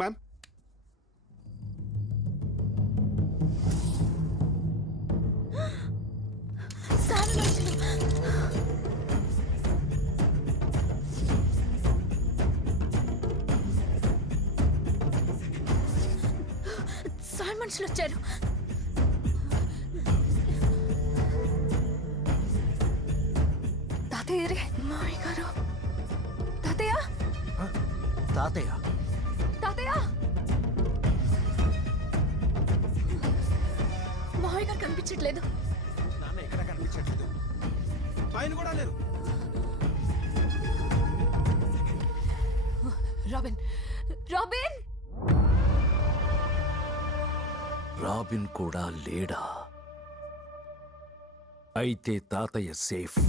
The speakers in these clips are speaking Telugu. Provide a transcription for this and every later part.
మ్యామ్. సార్ మనుషులు వచ్చారు. తాతయ్య మామయ్య గారు. తాతయ్య తాతయ్య తాతయ్య మామయ్య గారు కనిపించట్లేదు. నాన్న ఎక్కడ కనిపించట్లేదు. ఆయన కూడా లేరు. రాబిన్ రాబిన్ రాబిన్ కూడా లేడా? అయితే తాతయ్య సేఫ్.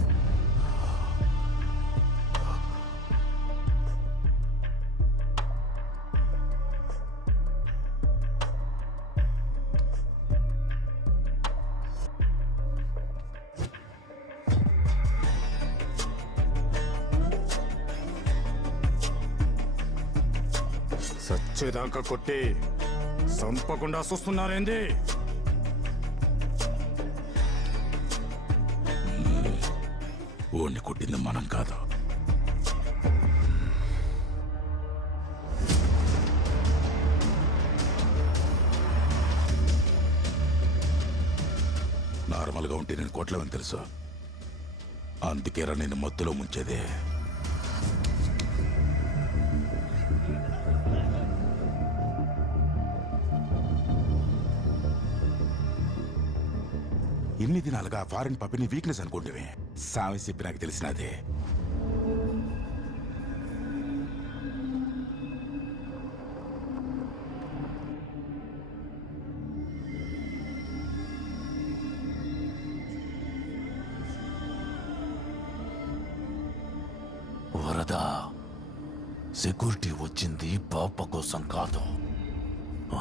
సచ్చేదాకా కొట్టి సంపకుండా చూస్తున్నారేంది? ఓణ్ణి కొట్టింది మనం కాదు. నార్మల్గా ఉంటే నేను కొట్టలేమని తెలుసు. అందుకేరా నేను మత్తులో ముంచేదే. ఇన్ని దినాలుగా ఫారిన్ పప్పిని వీక్నెస్ అనుకుంటే సామె చెప్పి నాకు తెలిసినదే. వరద సెక్యూరిటీ వచ్చింది పాప కోసం కాదు,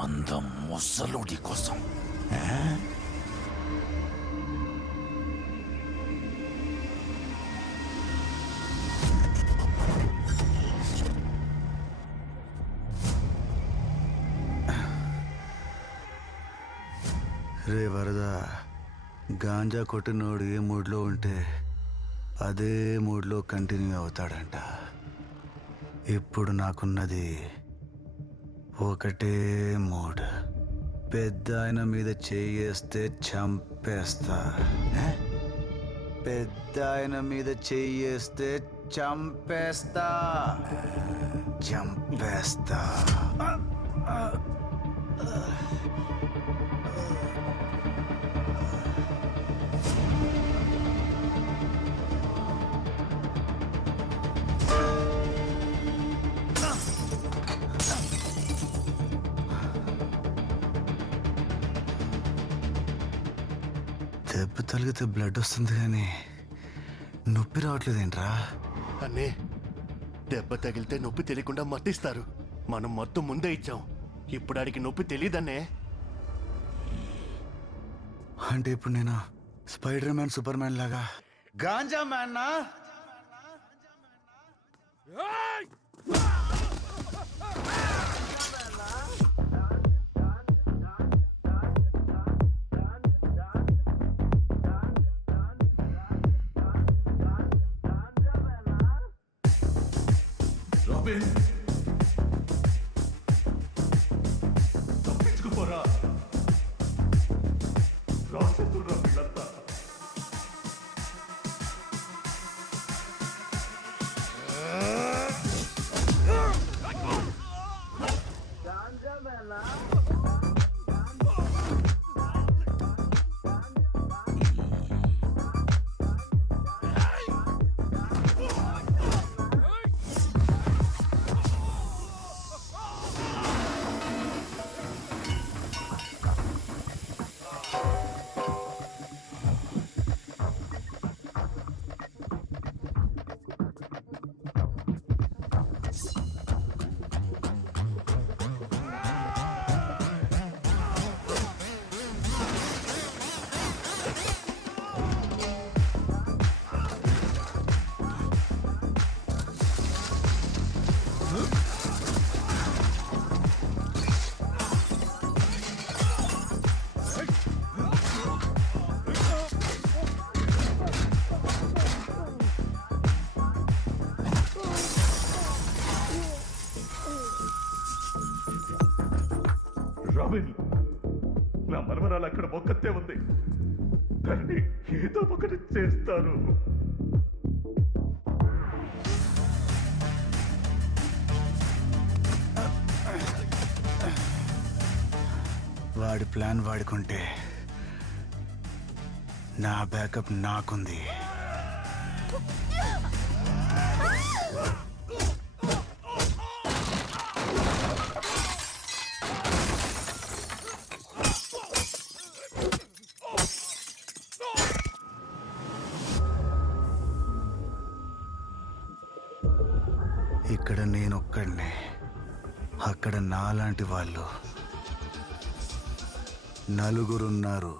అందం ముసలుడి కోసం. రే వరద, గాంజా కొట్టినోడు ఏ మూడ్లో ఉంటే అదే మూడ్లో కంటిన్యూ అవుతాడంట. ఇప్పుడు నాకున్నది ఒకటే మూడ్. పెద్ద ఆయన మీద చెయ్యేస్తే చంపేస్తా. పెద్ద ఆయన మీద చెయ్యేస్తే చంపేస్తా. చంపేస్తా. దెబ్బ తగిలితే బ్లడ్ వస్తుంది కానీ నొప్పి రావట్లేదేంట్రా? అన్నీ దెబ్బ తగిలితే నొప్పి తెలియకుండా మత్తిస్తారు. మనం మొత్తం ముందే ఇచ్చాం. ఇప్పుడు ఆడికి నొప్పి తెలియదన్నే. అంటే ఇప్పుడు నేను స్పైడర్ మ్యాన్, సూపర్ మ్యాన్ లాగా గాంజా మ్యాన్ నా? తప్పించుకుపోరా, రాసేతుర్రా వీళ్ళంతా. రాబిన్, నా మనవరాలు అక్కడ ఒక్కతే ఉంది. దాన్ని ఏదో ఒకటి చేస్తారు. వాడి ప్లాన్ వాడుకుంటే నా బ్యాకప్ నాకుంది. ఇక్కడ నేనొక్కడినే, అక్కడ నాలాంటి వాళ్ళు నలుగురున్నారు.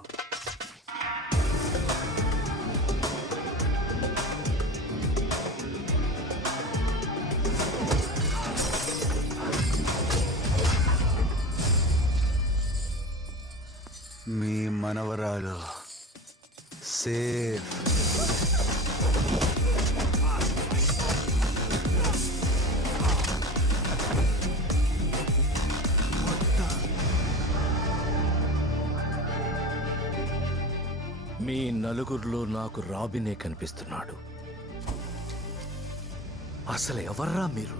మీ మనవరాలు సేఫ్. మీ నలుగురిలో నాకు రాబినే కనిపిస్తున్నాడు. అసలు ఎవర్రా మీరు?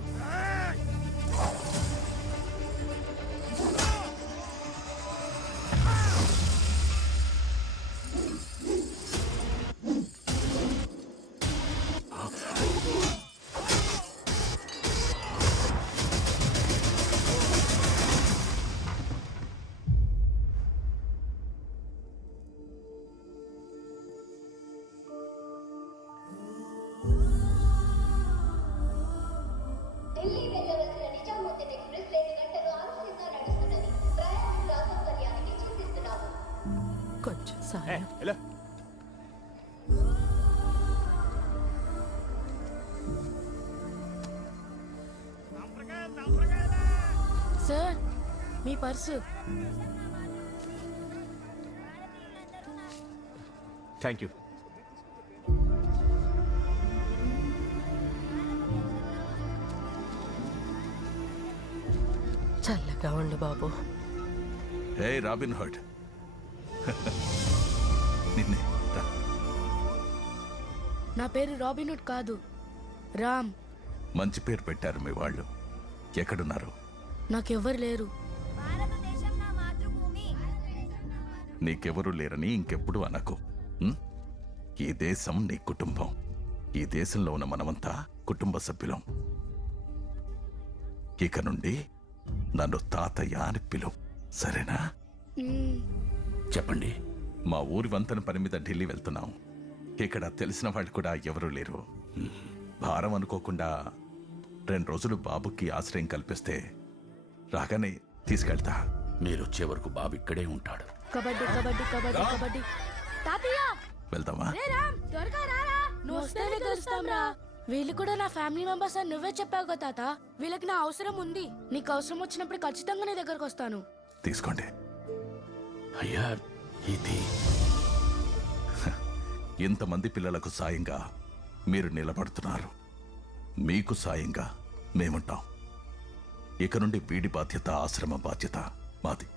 ఢిల్లీ వెళ్ళవలసిన నిజాముద్దీన్ ఎక్స్ప్రెస్ 2 గంటలు ఆలస్యంగా నడుస్తున్నది. ప్రయాణికుల అసౌకర్యానికి చింతిస్తున్నాము. కొంచెం సాయం. Sir, me purse. Thank you. చల్లగా ఉండు బాబు. హే రాబిన్ హుడ్, నిన్నే రా. నా పేరు రాబిన్హుడ్ కాదు, రామ్. మంచి పేరు పెట్టారు మీ వాళ్ళు. ఎక్కడున్నారు? నాకెవ్వరు లేరు. నీకెవరూ లేరని ఇంకెప్పుడు అనకు. ఉం? ఈ దేశం నీ కుటుంబం. ఈ దేశంలో ఉన్న మనమంతా కుటుంబ సభ్యులం. ఇక నుండి నన్ను తాతయ్య అని పిలువు, సరేనా? చెప్పండి. మా ఊరి వంతెన పని మీద ఢిల్లీ వెళ్తున్నాం. ఇక్కడ తెలిసిన వాళ్ళు కూడా ఎవరూ లేరు. భారం అనుకోకుండా 2 రోజులు బాబుకి ఆశ్రయం కల్పిస్తే రాగానే తీసుకెళ్తా. మీరు వచ్చే వరకు బాబు ఇక్కడే ఉంటాడు. కబడ్డీ కబడ్డీ కబడ్డీ కబడ్డీ. తాతయ్య, వెళ్దామా? రే రామ్, త్వరగా రారా. నువ్వు వస్తేనే కలుస్తాం రా. వీళ్ళు కూడా నా ఫ్యామిలీ మెంబర్స్ అని నువ్వే చెప్పావు కదా తాత. వీళ్ళకి నా అవసరం ఉంది. నీకు అవసరం వచ్చినప్పుడు ఖచ్చితంగా నీ దగ్గరకు వస్తాను. తీసుకోండి. అయ్యా, ఇది ఇంతమంది పిల్లలకు సాయంగా మీరు నిలబడుతున్నారు. మీకు సాయంగా మేముంటాం. ఇక నుండి వీడి బాధ్యత, ఆశ్రమ బాధ్యత మాది.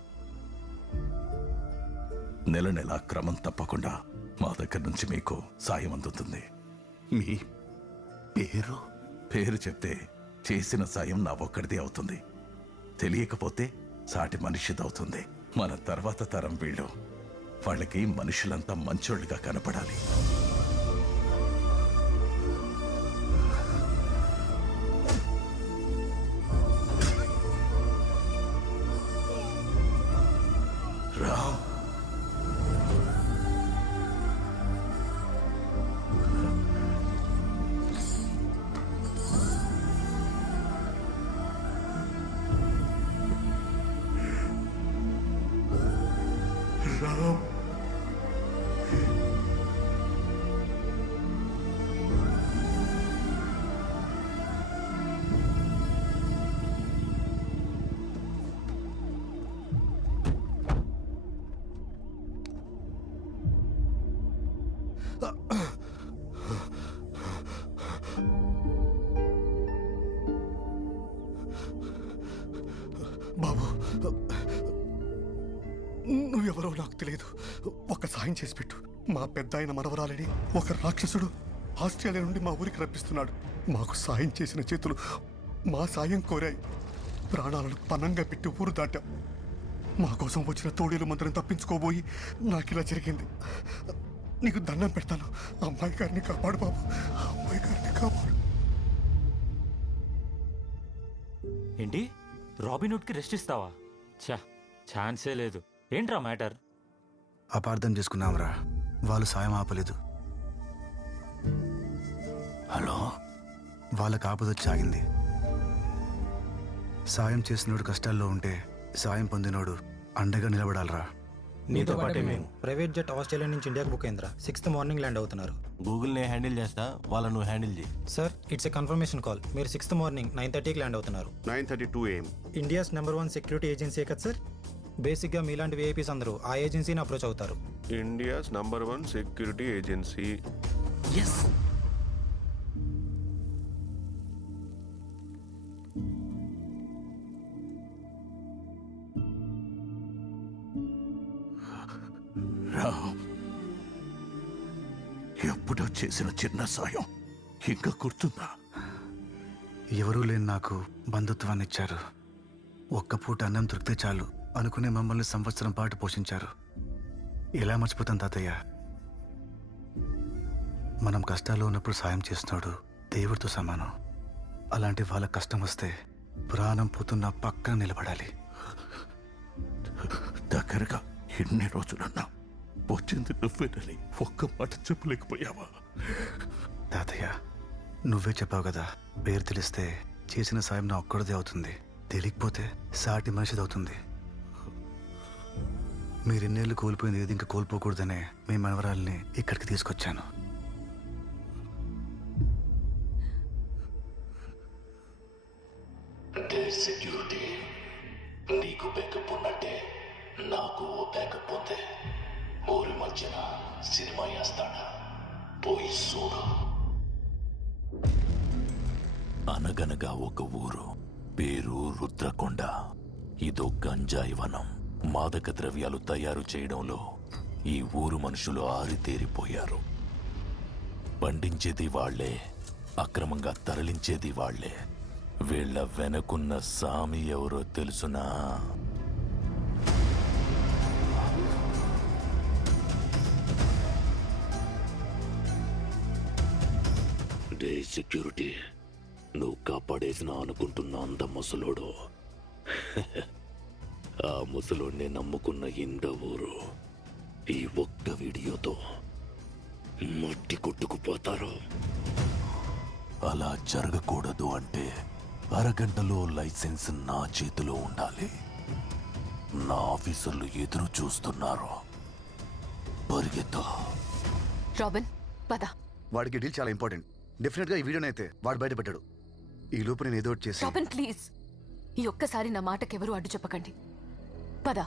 నెల నెల క్రమం తప్పకుండా మా దగ్గర నుంచి మీకు సాయం అందుతుంది. మీ పేరు? పేరు చెప్తే చేసిన సాయం నా ఒక్కడిదే అవుతుంది. తెలియకపోతే సాటి మనిషిదవుతుంది. మన తర్వాత తరం వీళ్ళు. వాళ్ళకి మనుషులంతా మంచోళ్ళుగా కనపడాలి. రామ్, బాబు, నువ్వెవరో నాకు తెలియదు. ఒక సాయం చేసి పెట్టు. మా పెద్ద ఆయన మనవరాలని ఒక రాక్షసుడు ఆస్ట్రేలియా నుండి మా ఊరికి రప్పిస్తున్నాడు. మాకు సాయం చేసిన చేతులు మా సాయం కోరాయి. ప్రాణాలను పనంగా పెట్టి ఊరు దాటాం. మా కోసం వచ్చిన తోడేలు మంత్రం తప్పించుకోబోయి నాకు ఇలా జరిగింది. నీకు దండం పెడతాను. అమ్మాయి గారిని కాపాడు బాబు, అమ్మాయి గారిని కాపాడు. ఏంటి రాబిన్హుడ్కి రెస్ట్ ఇస్తావా? ఛాన్సే లేదు. ఏంట్రా మ్యాటర్? అపార్థం చేసుకున్నాంరా, వాళ్ళు సాయం ఆపలేదు. హలో, వాళ్ళకి ఆపదొచ్చి ఆగింది. సాయం చేసినోడు కష్టాల్లో ఉంటే సాయం పొందినోడు అండగా నిలబడాలరా. నీతో పాటే మేము. ప్రైవేట్ జెట్ ఆస్ట్రేలియా నుంచి ఇండియాకి బుక్ అయిందిరా. 6th మార్నింగ్ ల్యాండ్ అవుతున్నారు. గూగుల్ నే హ్యాండిల్ చేస్తా, వాళ్ళను హ్యాండిల్ చేయి. Sir, it's a confirmation call. మీరు 6th మార్నింగ్ 9:30కి ల్యాండ్ అవుతున్నారు. 9:32 AM. India's number 1 security agency కదా సార్. బేసిక్గా మీలాంటి విఐపీస్ అందరూ ఆ ఏజెన్సీని అప్రోచ్ అవుతారు. India's number 1 security agency. Yes. ఎప్పుడో చేసిన చిన్న సాయం ఇంకా గుర్తుందా? ఎవరూ లేని నాకు బంధుత్వాన్ని ఇచ్చారు. ఒక్క పూట అన్నం దొరికితే చాలు అనుకునే మమ్మల్ని సంవత్సరం పాటు పోషించారు. ఎలా మర్చిపోతాం తాతయ్య? మనం కష్టాల్లో ఉన్నప్పుడు సాయం చేస్తున్నాడు దేవుడితో సమానం. అలాంటి వాళ్ళ కష్టం వస్తే ప్రాణం పోతున్న పక్కన నిలబడాలి. దగ్గరగా ఎన్ని రోజులన్నా వచ్చింది నువ్వేనని ఒక్క మాట చెప్పలేకపోయావా? తాతయ్య, నువ్వే చెప్పావు కదా, పేరు తెలిస్తే చేసిన సాయం నా ఒక్కడిదే అవుతుంది, తెలియకపోతే సాటి మనిషిది అవుతుంది. మీరెన్నేళ్ళు కోల్పోయింది ఏది ఇంకా కోల్పోకూడదనే మీ మనవరాల్ని ఇక్కడికి తీసుకొచ్చాను. సెక్యూరిటీ, నీకు బ్యాకప్ ఉన్నట్టే నాకు ఓ బ్యాకప్ ఉంది. ఊరి మధ్యన సినిమా వేస్తాడా, పోయి చూడు. అనగనగా ఒక ఊరు, పేరు రుద్రకొండ. ఇదో గంజాయి వనం. మాదక ద్రవ్యాలు తయారు చేయడంలో ఈ ఊరు మనుషులు ఆరితేరిపోయారు. పండించేది వాళ్లే, అక్రమంగా తరలించేది వాళ్లే. వీళ్ల వెనకున్న సామి ఎవరో తెలుసునా? డే సెక్యూరిటీ, నువ్వు కాపాడేసిన అనుకుంటున్న అంత ముసలోడు ఆ ముసలోడిని నమ్ముకున్న ఇంద ఊరు ఈ ఒక్క వీడియోతో మట్టి కొట్టుకుపోతారు. అలా జరగకూడదు అంటే అరగంటలో లైసెన్స్ నా చేతిలో ఉండాలి. నా ఆఫీసర్లు ఎదురు చూస్తున్నారు. పరిగెత్తా. రాబిన్, పద. వాడికి డీల్ చాలా ఇంపార్టెంట్. డెఫినెట్ గా ఈ వీడియోనైతే వాడు బయటపెట్టాడు. ఈ లోపు నేను ఏదో ఒకటి చేసి. రాబిన్ ప్లీజ్, ఈ ఒక్కసారి నా మాటకెవరూ అడ్డు చెప్పకండి. పద.